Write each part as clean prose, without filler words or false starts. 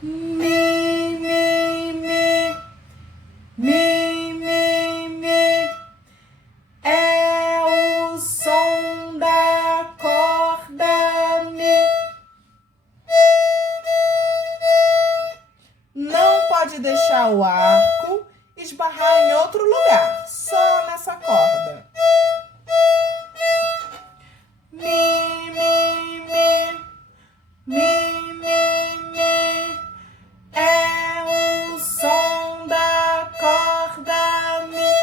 Mi, mi, mi. Mi, mi, mi. É o som da corda Mi. Não pode deixar o arco esbarrar em outro lugar, só nessa corda. Mi, mi, mi. Mi, mi, mi. É o som da corda Mi.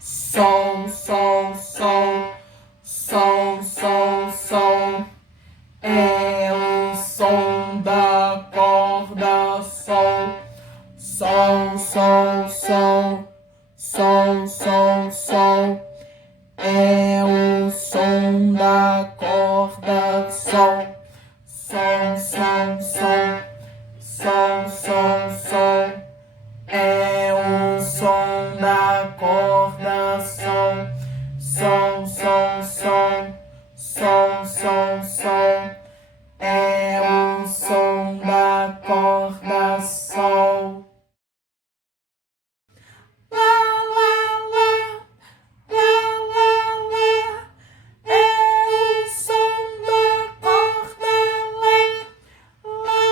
Som, som, som. Som, som, som. É o som da corda Sol. Sol, sol, sol. Sol, sol, sol. É o som da corda Sol. Sol, sol, sol. Sol, sol, sol. É o som da corda Sol. Sol, sol, sol. Sol, sol, sol. É o som da corda Sol. Lá, lá, lá. Lá, lá, lá. É o som da corda Lá. Lá,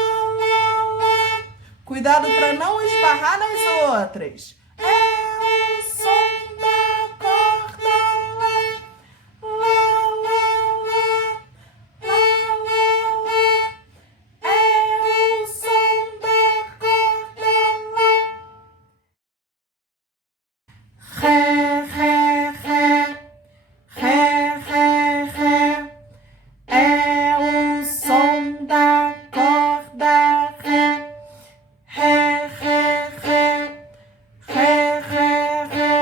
lá, lá. Cuidado para não esbarrar nas outras. É o som da corda Lá. Lá, lá, lá. Lá, lá, lá. É o som da corda Lá. Ré, ré, ré. Ré, ré, ré. É o som da corda Ré. Ré, ré, ré. Ré, ré, ré.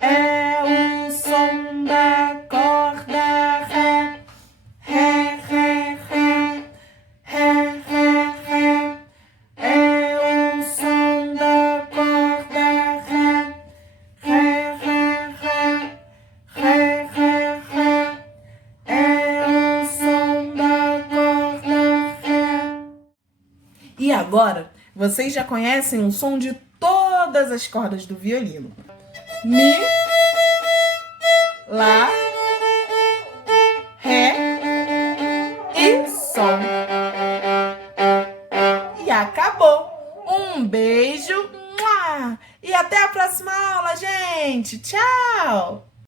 É o som da corda Ré. Ré, ré, ré. Ré, ré, ré. É o som da corda Ré. Ré, ré, ré. Ré, ré, ré. É o som da corda Ré. E agora, vocês já conhecem o som de todas as cordas do violino. Mi, Lá, Ré e Sol. E acabou. Um beijo. E até a próxima aula, gente. Tchau!